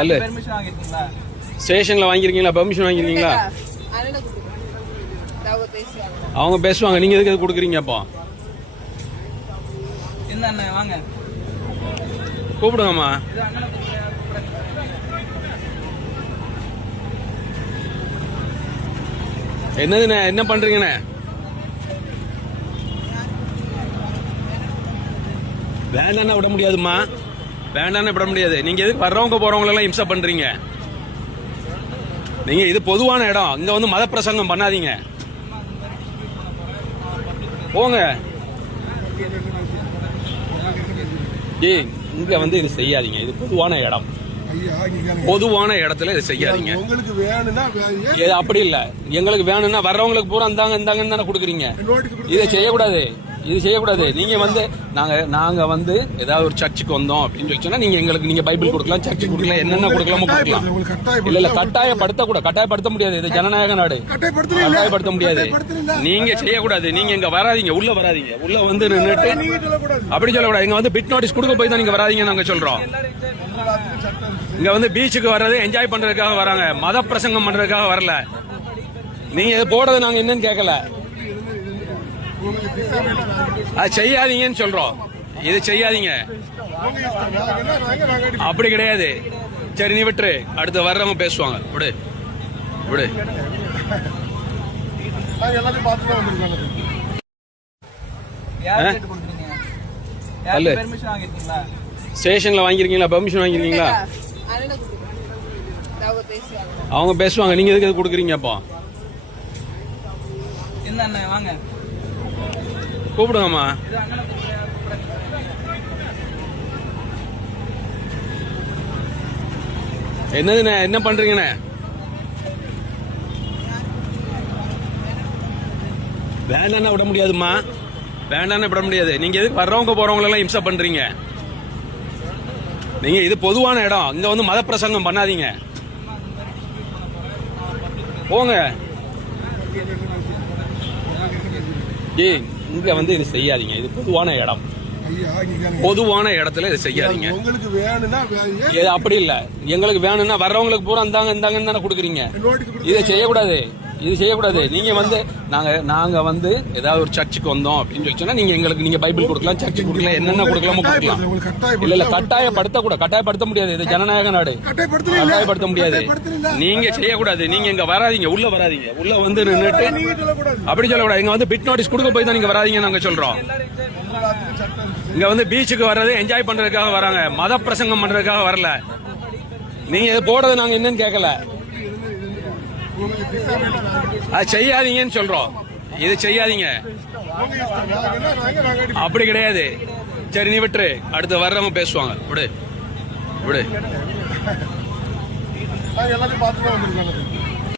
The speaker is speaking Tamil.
அல்ல ஸ்டேஷன்ல வாங்கிருக்கீங்களா? பெர்மிஷன் வாங்கிருக்கீங்களா? அவங்க பேசுவாங்க, நீங்க எதுக்கு அது கொடுக்குறீங்க? அப்போ என்ன வாங்க கூப்பிடுங்கம்மா. என்னதுண்ணே, என்ன பண்றீங்கண்ணே? வேண்டாண்ணா விட முடியாதுமா, வேண்டாண்ணா விட முடியாது. நீங்க எதுக்கு வர்றவங்க போறவங்க எல்லாம் இம்சை பண்றீங்க? நீங்க இது பொதுவான இடம், இங்க வந்து மத பிரசங்கம் பண்ணாதீங்க. போங்க. ஏய், இங்க வந்து இது செய்யாதீங்க, இது பொதுவான இடம். பொதுவான இடத்துல இது செய்யாதீங்க. உங்களுக்கு வேணும்னா அப்படி இல்ல, எங்களுக்கு வேணும்னா வர்றவங்களுக்கு பூரா இந்தாங்கன்னு தானே கொடுக்குறீங்க. இதை செய்யக்கூடாது, இது செய்யக்கூடாது. நீங்க வந்து நாங்க வந்து ஏதாவது ஒரு சர்ச்சுக்கு வந்தோம் அப்படின்னு சொல்லி சொன்னா நீங்க பைபிள் கொடுக்கலாம், சர்ச்சுக்கு கொடுக்கலாம், என்னென்ன கொடுக்கலாமோ கொடுக்கலாம். இல்ல கட்டாயப்படுத்த முடியாது. இது ஜனநாயக நாடு, கட்டாயப்படுத்த முடியாது. நீங்க செய்யக்கூடாது. நீங்க இங்க வராதீங்க, உள்ள வராதீங்க. உள்ள வந்து நின்றுட்டு அப்படி சொல்லக்கூடாது. இங்க வந்து பிட் நோட்டீஸ் கொடுக்க போய் தான் நீங்க வராதீங்க நாங்க சொல்றோம். இங்க வந்து பீச்சுக்கு வர்றது என்ஜாய் பண்றதுக்காக வராங்க, மத பிரசங்கம் பண்றதுக்காக வரல. நீங்க இது போடுறது நாங்க என்னன்னு கேட்கல. அது செய்யாதீங்கன்னு சொல்றோம். இது செய்யாதீங்க, அப்படி கிடையாது. சரி, நீ விட்டுரு, அடுத்து வர்றவங்க பேசுவாங்க. விடு விடு. அல்ல ஸ்டேஷன்ல வாங்கிருக்கீங்களா? பெர்மிஷன் வாங்கிருக்கீங்களா? அவங்க பேசுவாங்க, நீங்க எதுக்கு அது கொடுக்குறீங்க? அப்போ என்ன வாங்க கூப்பிடுங்கம்மா. என்னதுண்ணே, என்ன பண்றீங்கண்ணே? வேண்டாண்ணா விட முடியாதுமா, வேண்டாண்ணா விட முடியாது. நீங்க எதுக்கு வர்றவங்க போறவங்க எல்லாம் இம்சை பண்றீங்க? நீங்க இது பொதுவான இடம், இங்க வந்து மத பிரசங்கம் பண்ணாதீங்க. போங்க. ஏய், இங்க வந்து இது செய்யாதீங்க, இது பொதுவான இடம். பொதுவான இடத்துல இது செய்யாதீங்க. உங்களுக்கு வேணும்னா அப்படி இல்ல, எங்களுக்கு வேணும்னா வர்றவங்களுக்கு பூரா இந்தாங்கன்னு தானே கொடுக்குறீங்க. இதை செய்யக்கூடாது, இது செய்யக்கூடாது. நீங்க வந்து நாங்க வந்து ஏதாவது ஒரு சர்ச்சுக்கு வந்தோம் அப்படின்னு சொல்லி சொன்னா நீங்க பைபிள் கொடுக்கலாம், சர்ச்சுக்கு கொடுக்கலாம், என்னென்ன கொடுக்கலாமோ கொடுக்கலாம். இல்ல கட்டாயப்படுத்த முடியாது. இது ஜனநாயக நாடு, கட்டாயப்படுத்த முடியாது. நீங்க செய்யக்கூடாது. நீங்க இங்க வராதீங்க, உள்ள வராதீங்க. உள்ள வந்து நின்றுட்டு அப்படி சொல்லக்கூடாது. இங்க வந்து பிட் நோட்டீஸ் கொடுக்க போய் தான் நீங்க வராதீங்க நாங்க சொல்றோம். இங்க வந்து பீச்சுக்கு வர்றது என்ஜாய் பண்றதுக்காக வராங்க, மத பிரசங்கம் பண்றதுக்காக வரல. நீங்க இது போடுறது நாங்க என்னன்னு கேட்கல. அது செய்யாதீங்கன்னு சொல்றோம். இது செய்யாதீங்க, அப்படி கிடையாது. சரி, நீ விட்டுரு, அடுத்து வர்றவங்க பேசுவாங்க. விடு விடு.